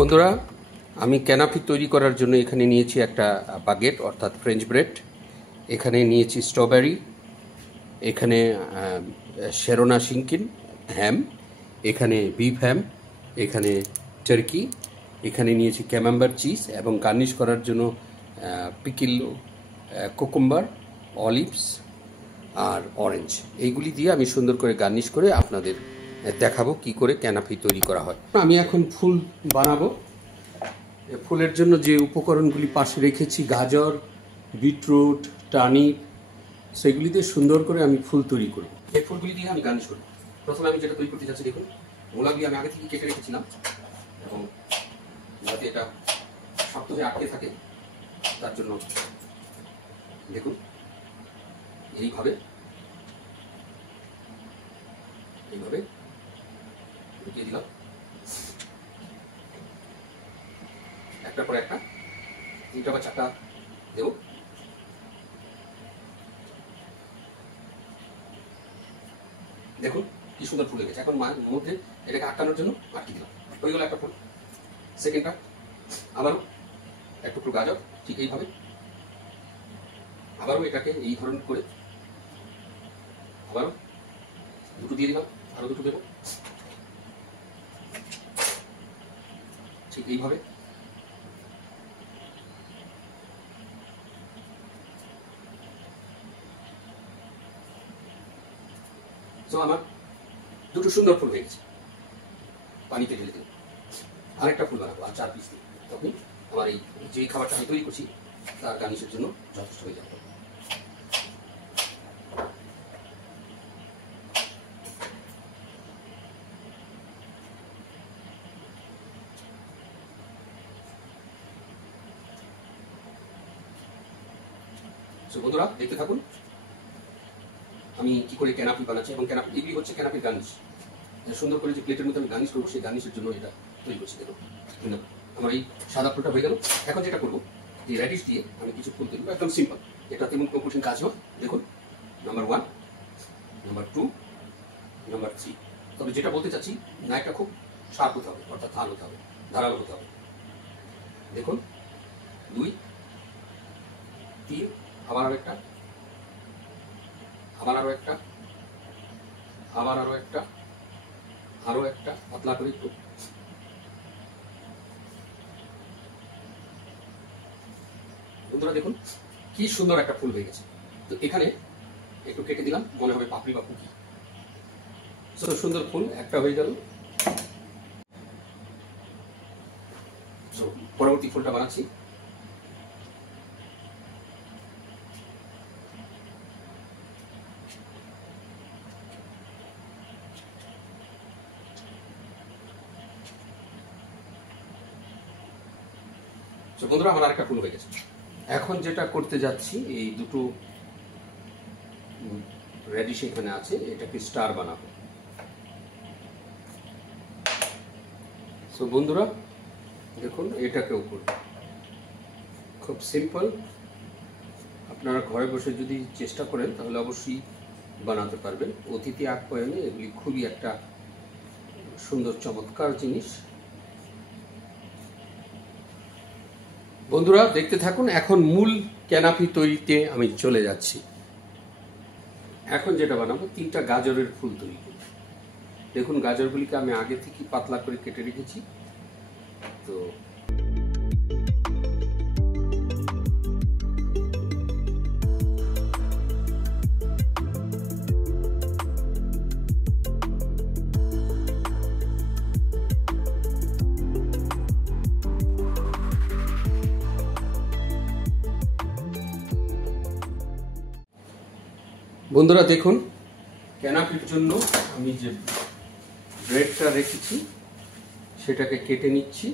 বন্ধুরা, আমি ক্যানাপি তৈরি করার জন্য এখানে নিয়েছি একটা বাগেট অর্থাৎ ফ্রেঞ্চ ব্রেড, এখানে নিয়েছি স্ট্রবেরি, এখানে শেরোনা শিঙ্কিন হ্যাম, এখানে বিফ হ্যাম, এখানে টার্কি, এখানে নিয়েছি ক্যামেম্বার চিজ এবং গার্নিশ করার জন্য পিকিল কুকুম্বার, অলিভস আর অরেঞ্জ। এইগুলি দিয়ে আমি সুন্দর করে গার্নিশ করে আপনাদের দেখাবো কি করে ক্যানাপি তৈরি করা হয়। আমি এখন ফুল বানাবো। ফুলের জন্য যে উপকরণগুলি পাশে রেখেছি, গাজর, বিটরুট, টার্নিপ, সেগুলি দিয়ে সুন্দর করে আমি ফুল তৈরি করব। এই ফুলগুলি দিয়ে আমি গার্নিশ করব। প্রথমে আমি যেটা তৈরি করতে যাচ্ছি, দেখুন গোলাপগুলি আমি আগে থেকে কেটে রেখেছিলাম এবং যাতে এটা শক্ত হয়ে আটকে থাকে তার জন্য দেখুন এইভাবে ঢুকিয়ে দিলাম, একটার পর একটা, তিনটা বা চারটা দেব। দেখুন কি সুন্দর ফুল লেগেছে। এখন মধ্যে এটাকে আটকানোর জন্য আটকে দিলাম, হয়ে গেল একটা ফুল। সেকেন্ডটা আবারও এক টুকরো গাজর, ঠিক এইভাবে আবারও এটাকে এই ধরনের করে আবারও দুটো দিয়ে দিলাম, আরো দুটো দেবো, ঠিক এইভাবে। তো আমার দুটো সুন্দর ফুল হয়ে গেছে, পানিতে ঢেলে দিলাম। আরেকটা ফুল বানাবো আর 4 পিস দিই, তখন আমার এই যে খাবারটা আমি তৈরি করছি তার গার্নিশের জন্য যথেষ্ট হয়ে যাবে। বন্ধুরা দেখতে থাকুন আমি কি করে ক্যানাপি বানাচ্ছি এবং ক্যানাপি এগুলি হচ্ছে ক্যানাপির গার্নিশ। সুন্দর করে যে প্লেটের মধ্যে আমি গার্নিশ করবো সেই গার্নিশের জন্য এটা তৈরি করছি। দেখুন আমার এই সাদা ফুলটা হয়ে গেল। এখন যেটা করবো, এই র্যাডিশ দিয়ে আমি কিছু ফুল তৈরি করবো, একদম সিম্পল, এটা তেমন কোনো কঠিন কাজ নয়। দেখুন নাম্বার 1, নাম্বার 2, নাম্বার 3। তবে যেটা বলতে চাচ্ছি, নাইটটা খুব শার্প হতে হবে, অর্থাৎ ধার হতে হবে, ধারালো হতে হবে। দেখুন 2, 3, আবার আরো একটা, আবার আরো একটা, আবার আরো একটা, আরো একটা, পাতলা করে একটু। বন্ধুরা দেখুন কি সুন্দর একটা ফুল হয়ে গেছে। তো এখানে একটু কেটে দিলাম, মনে হবে পাপড়ি বা কুকি। সুন্দর ফুল একটা হয়ে গেল। পরবর্তী ফুলটা বানাচ্ছি। বন্ধুরা আমার আরেকটা ফুল হয়ে গেছে। এখন যেটা করতে যাচ্ছি, এই দুটো রেডিশ এখানে আছে, এটাকে স্টার বানাবো। বন্ধুরা দেখুন এটাকেও করব, খুব সিম্পল। আপনারা ঘরে বসে যদি চেষ্টা করেন তাহলে অবশ্যই বানাতে পারবেন। অতিথি আপ্যায়নে এগুলি খুবই একটা সুন্দর চমৎকার জিনিস। বন্ধুরা দেখতে থাকুন। এখন মূল ক্যানাপি তৈরিতে আমি চলে যাচ্ছি। এখন যেটা বানাবো, 3টা গাজরের ফুল তৈরি করব। দেখুন গাজরগুলিকে আমি আগে থেকে পাতলা করে কেটে রেখেছি। তো বন্ধুরা দেখুন ক্যানাপির জন্য আমি যে ব্রেডটা রেখেছি সেটাকে কেটে নিচ্ছি।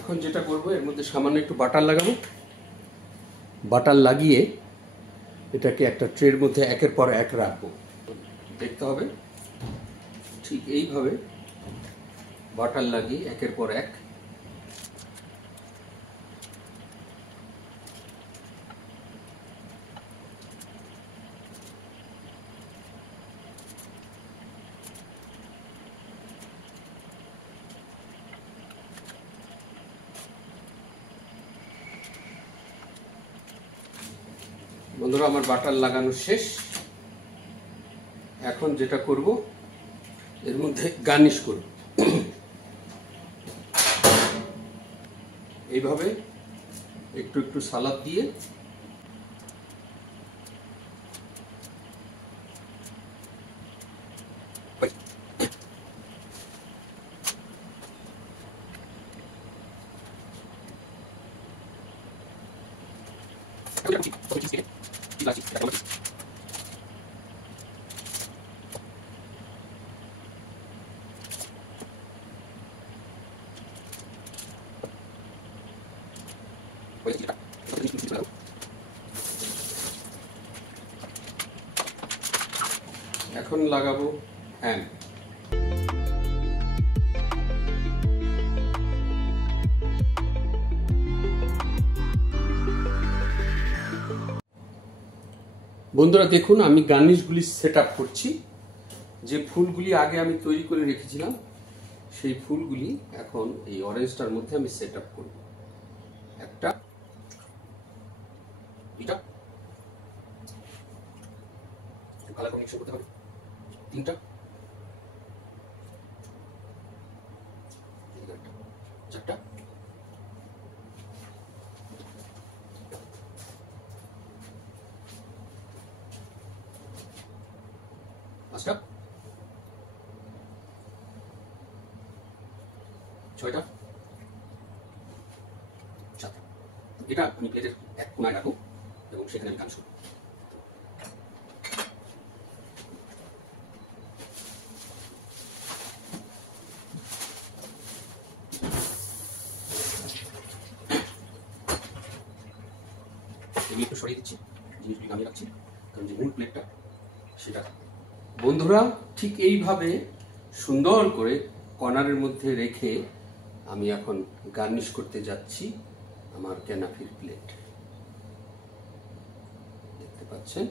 এখন যেটা করবো, এর মধ্যে সামান্য একটু বাটার লাগাবো। বাটার লাগিয়ে এটাকে একটা ট্রের মধ্যে একের পর এক রাখবো। দেখতে হবে ঠিক এইভাবে বাটার লাগিয়ে একের পর এক বন্ধুরা, আমার বাটার লাগানো শেষ। এখন যেটা করব, এর মধ্যে গার্নিশ করব। এইভাবে একটু একটু সালাদ দিয়ে এখন লাগাবো হ্যাম। বন্ধুরা দেখুন, আমি গার্নিশগুলি সেট আপ করছি। যে ফুলগুলি আগে আমি তৈরি করে রেখেছিলাম, সেই ফুলগুলি এখন এই অরেঞ্জটার মধ্যে আমি সেট আপ করব। একটা, দুইটা, কালার কম্বিনেশন করতে হবে, তিনটা, চারটা, পাঁচটা, ছয়টা, সাতটা। এটা আমি প্লেটের এক কোনায় রাখবো এবং সেখানে আমি গার্নিশ করব। একটু সরিয়ে দিচ্ছি, জিনিসগুলি নামিয়ে রাখছি, কারণ যে মূল প্লেটটা সেটা। বন্ধুরা, ঠিক এইভাবে সুন্দর করে কর্নারের মধ্যে রেখে আমি এখন গার্নিশ করতে যাচ্ছি আমার ক্যানাফির প্লেট। দেখতে পাচ্ছেন।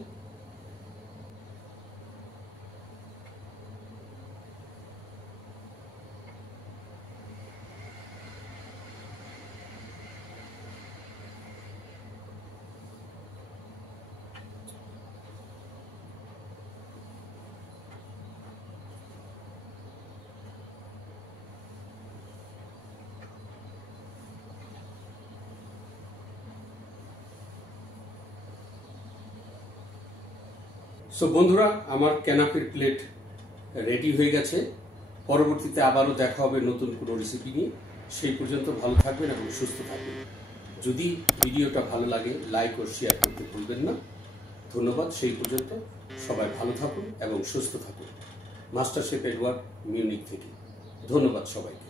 সো বন্ধুরা, আমার ক্যানাফির প্লেট রেডি হয়ে গেছে। পরবর্তীতে আবারও দেখা হবে নতুন কোনো রেসিপি নিয়ে। সেই পর্যন্ত ভালো থাকবেন এবং সুস্থ থাকবেন। যদি ভিডিওটা ভালো লাগে, লাইক ও শেয়ার করতে ভুলবেন না। ধন্যবাদ। সেই পর্যন্ত সবাই ভালো থাকুন এবং সুস্থ থাকুন। মাস্টার শেফ এডওয়ার্ড, মিউনিক থেকে। ধন্যবাদ সবাইকে।